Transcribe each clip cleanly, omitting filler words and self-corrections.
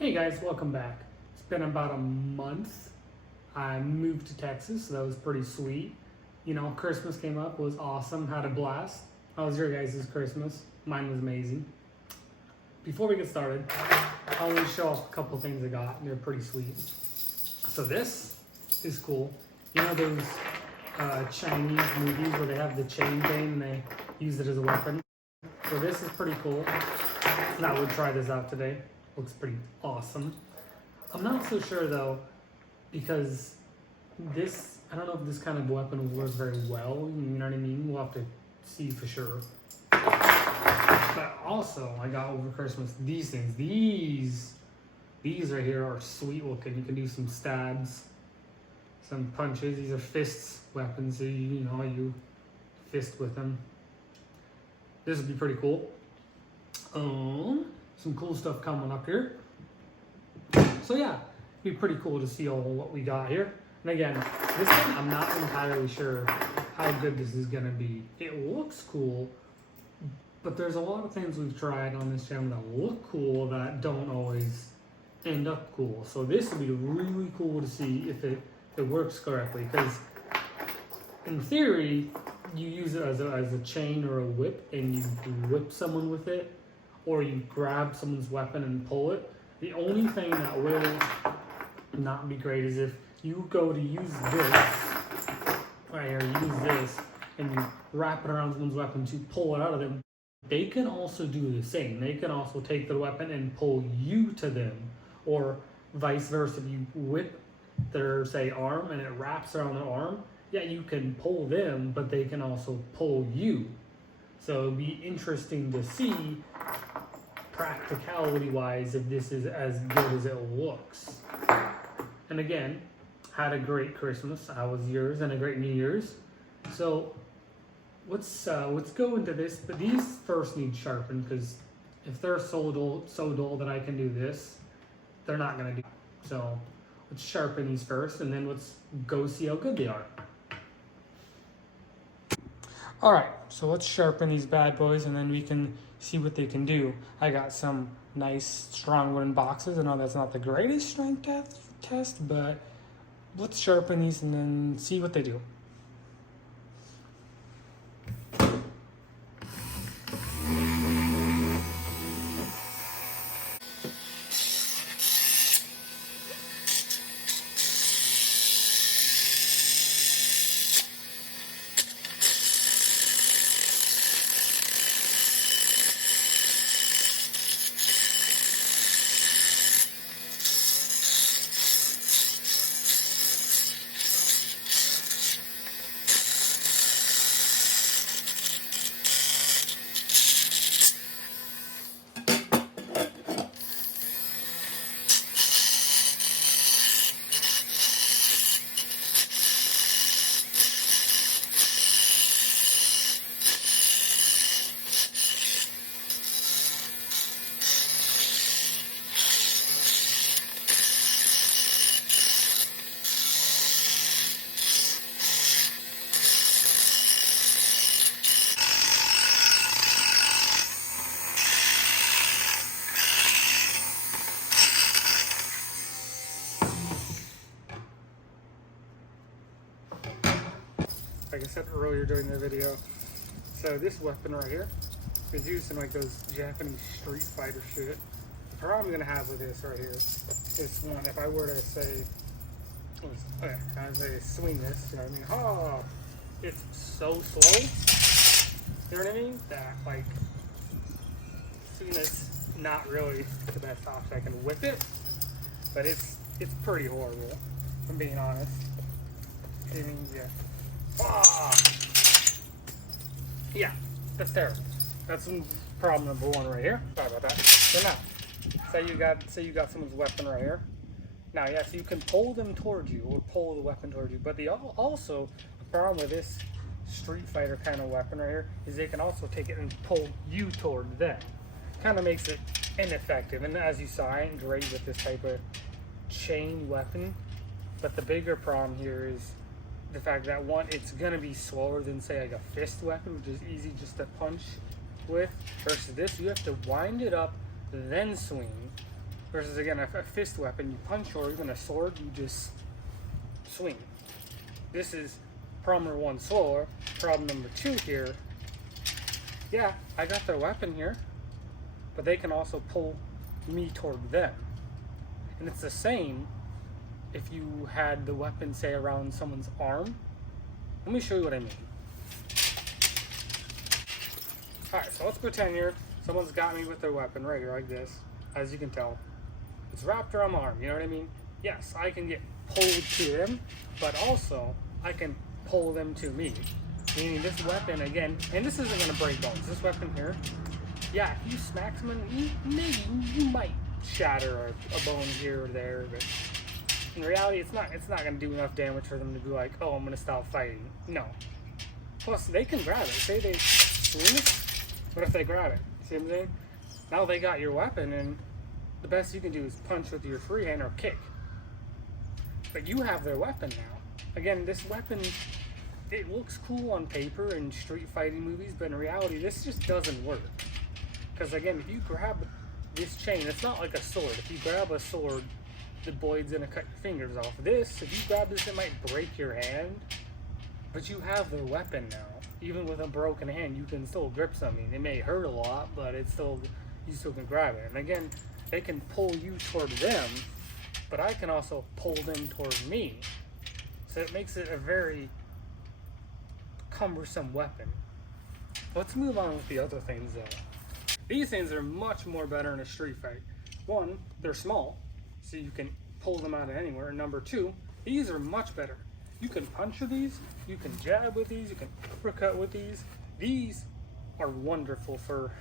Hey guys, welcome back. It's been about a month. I moved to Texas, so that was pretty sweet. You know, Christmas came up, was awesome, had a blast. How was your guys' Christmas? Mine was amazing. Before we get started, I want to show off a couple things I got. They're pretty sweet. So this is cool. You know those Chinese movies where they have the chain thing and they use it as a weapon? So this is pretty cool. And I would try this out today. Looks pretty awesome. I'm not so sure though, because this, I don't know if this kind of weapon will work very well, you know what I mean? We'll have to see for sure. But also, I got over Christmas these things. These right here are sweet looking. You can do some stabs, some punches. These are fists weapons, so you fist with them. This would be pretty cool. Some cool stuff coming up here. So yeah, it'd be pretty cool to see all what we got here. And again, this one, I'm not entirely sure how good this is gonna be. It looks cool, but there's a lot of things we've tried on this channel that look cool that don't always end up cool. So this would be really cool to see if it works correctly, because in theory, you use it as a chain or a whip and you whip someone with it, or you grab someone's weapon and pull it. The only thing that will not be great is if you go to use this, right here, use this, and you wrap it around someone's weapon to pull it out of them. They can also do the same. They can also take the weapon and pull you to them, or vice versa. If you whip their, say, arm and it wraps around their arm, yeah, you can pull them, but they can also pull you. So it'd be interesting to see, practicality-wise, if this is as good as it looks. And again, had a great Christmas. How was yours? And a great New Year's. So let's go into this. But these first need sharpened, because if they're so dull that I can do this, they're not gonna do. So let's sharpen these first, and then let's go see how good they are. All right, so let's sharpen these bad boys and then we can see what they can do. I got some nice strong wooden boxes. I know that's not the greatest strength test, but let's sharpen these and then see what they do. Like I said earlier during the video, so this weapon right here is used in like those Japanese Street Fighter shit. The problem I'm gonna have with this right here is, one, if I were to say, swing this, you know what I mean? Oh, it's so slow, you know what I mean? That like, seeing it's not really the best option. I can whip it, but it's pretty horrible, if I'm being honest. I mean, yeah. Ah! Yeah, that's terrible. That's problem number one right here. Sorry about that. So now, say you got someone's weapon right here. Now, yes, you can pull them towards you or pull the weapon towards you, but the problem with this Street Fighter kind of weapon right here is they can also take it and pull you toward them. Kind of makes it ineffective. And as you saw, I ain't great with this type of chain weapon, but the bigger problem here is the fact that, one, it's gonna be slower than, say, like a fist weapon, which is easy just to punch with, versus this, you have to wind it up, then swing, Versus again, a fist weapon, you punch, or even a sword, you just swing. This is problem number one slower. Problem number two here, yeah, I got their weapon here, but they can also pull me toward them. And it's the same if you had the weapon, say, around someone's arm. Let me show you what I mean. Alright, so let's pretend here someone's got me with their weapon right here like this. As you can tell, it's wrapped around my arm, you know what I mean? Yes, I can get pulled to them, but also I can pull them to me. Meaning this weapon, again, and this isn't going to break bones. This weapon here, yeah, if you smack someone, maybe you might shatter a bone here or there, but in reality, it's not going to do enough damage for them to be like, oh, I'm going to stop fighting. No. Plus, they can grab it. Say they swing it, what if they grab it? See what I'm saying? Now they got your weapon, and the best you can do is punch with your free hand or kick. But you have their weapon now. Again, this weapon, it looks cool on paper in street fighting movies, but in reality, this just doesn't work. Because again, if you grab this chain, it's not like a sword. If you grab a sword, the blade's gonna cut your fingers off. This, if you grab this, it might break your hand, but you have their weapon now. Even with a broken hand, you can still grip something. It may hurt a lot, but it's still, you still can grab it. And again, they can pull you toward them, but I can also pull them toward me. So it makes it a very cumbersome weapon. Let's move on with the other things though. These things are much more better in a street fight. One, they're small, so you can pull them out of anywhere. And number two, these are much better. You can punch with these, you can jab with these, you can uppercut with these. These are wonderful for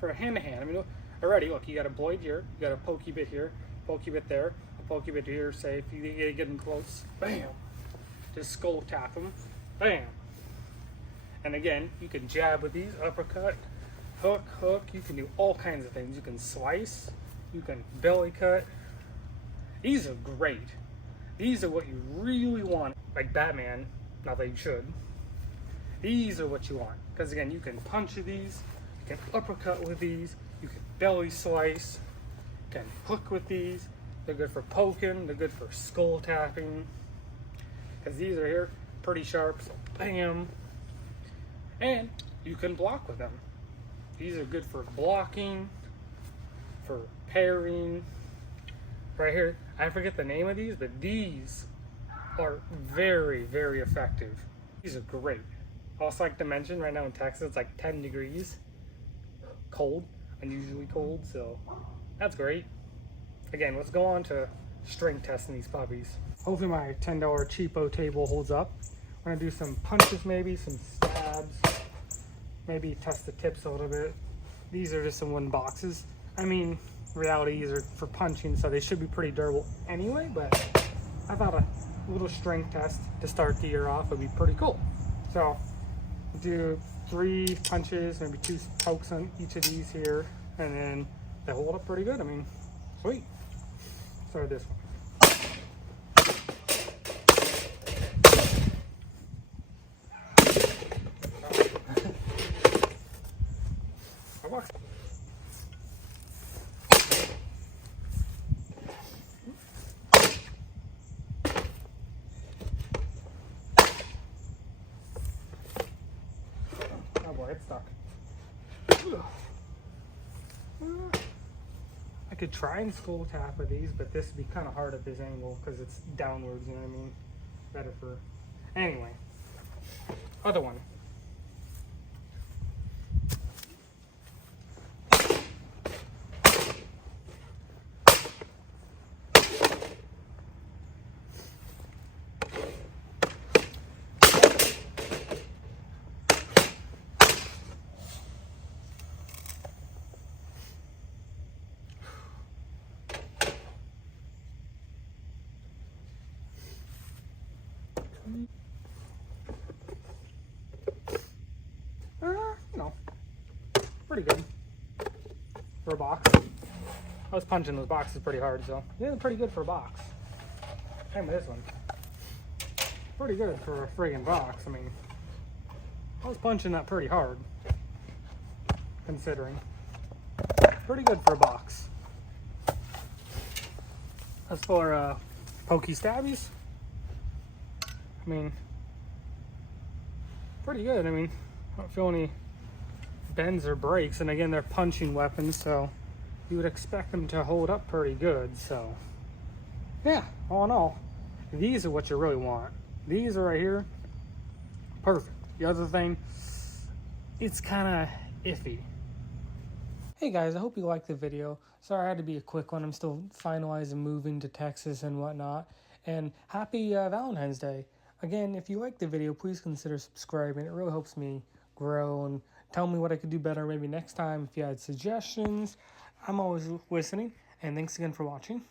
hand-to-hand. I mean, already, look, you got a blade here, you got a pokey bit here, pokey bit there, a pokey bit here, say if you get them close, bam, just skull tap them, bam. And again, you can jab with these, uppercut, hook, you can do all kinds of things. You can slice, you can belly cut. These are great. These are what you really want, like Batman, not that you should. These are what you want, because again, you can punch with these, you can uppercut with these, you can belly slice, you can hook with these. They're good for poking, they're good for skull tapping, because these are here, pretty sharp, so bam. And you can block with them. These are good for blocking, for parrying. Right here, I forget the name of these, but these are very, very effective. These are great. Also, like to mention, right now in Texas, it's like 10 degrees. Cold, unusually cold, so that's great. Again, let's go on to strength testing these puppies. Hopefully my $10 cheapo table holds up. We're gonna do some punches maybe, some stabs, maybe test the tips a little bit. These are just some wooden boxes. I mean, reality, these are for punching, so they should be pretty durable anyway, but I thought a little strength test to start the year off would be pretty cool. So, do 3 punches, maybe 2 pokes on each of these here, and then they hold up pretty good. I mean, sweet. Start this one. Oh boy, it's stuck. I could try and skull tap with these, but this would be kind of hard at this angle because it's downwards, you know what I mean? Better for... Anyway. Other one. No. Pretty good. For a box. I was punching those boxes pretty hard, so yeah, pretty good for a box. Same with this one. Pretty good for a friggin' box. I mean, I was punching that pretty hard, considering. Pretty good for a box. As for pokey stabbies, I mean, pretty good. I mean, I don't feel any bends or breaks, and again, they're punching weapons, so you would expect them to hold up pretty good. So yeah, all in all, these are what you really want. These are right here, perfect. The other thing, it's kind of iffy. Hey guys, I hope you liked the video. Sorry I had to be a quick one. I'm still finalizing moving to Texas and whatnot. And happy Valentine's Day. Again, if you liked the video, please consider subscribing. It really helps me grow and tell me what I could do better maybe next time. If you had suggestions, I'm always listening. And thanks again for watching.